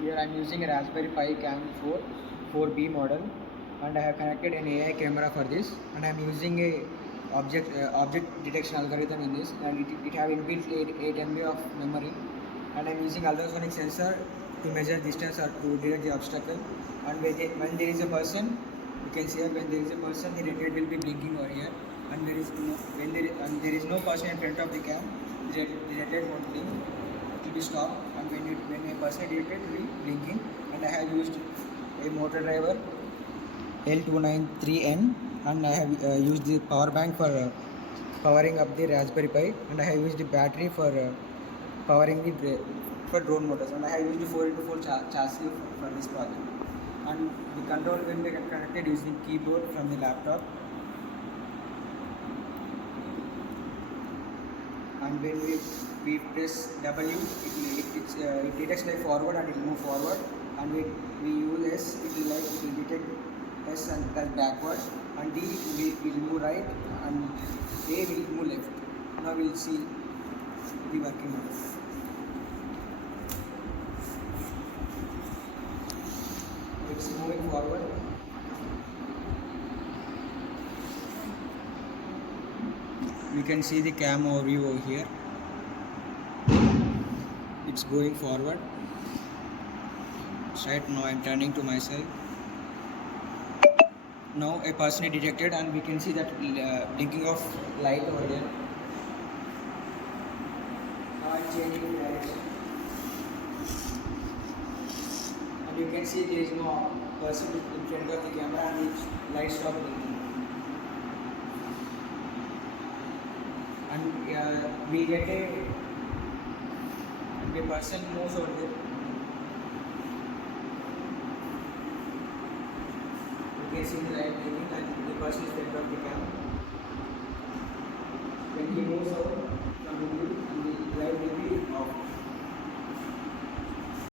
Here I am using a Raspberry Pi Cam 4B model, and I have connected an AI camera for this, and I am using a object detection algorithm in this, and it have inbuilt 8 MB of memory, and I am using ultrasonic sensor to measure distance or to detect the obstacle. And when there is a person, you can see when there is a person, the red light will be blinking over here, and when there is no person in front of the cam, the red light won't blink. It will be stopped, and when a person is detected, it will be blinking. And I have used a motor driver L293N, and I have used the power bank for powering up the Raspberry Pi, and I have used the battery for powering the for drone motors, and I have used the 4x4 chassis for this project. And the control will be connected using keyboard from the laptop. And when we press W, it detects like forward and it will move forward. And we use S, it will detect S and press backward. And D will move right, and A will move left. Now we will see the working model. It's moving forward. We can see the cam overview over here. It's going forward. Right now I'm turning to myself. Now a person is detected, and we can see that blinking of light over there. Now I'm changing direction, and you can see there is no person in front of the camera, and the light stop blinking. And we get the person moves over there. You can see the light blinking, and the person is front of the camera. When he moves over,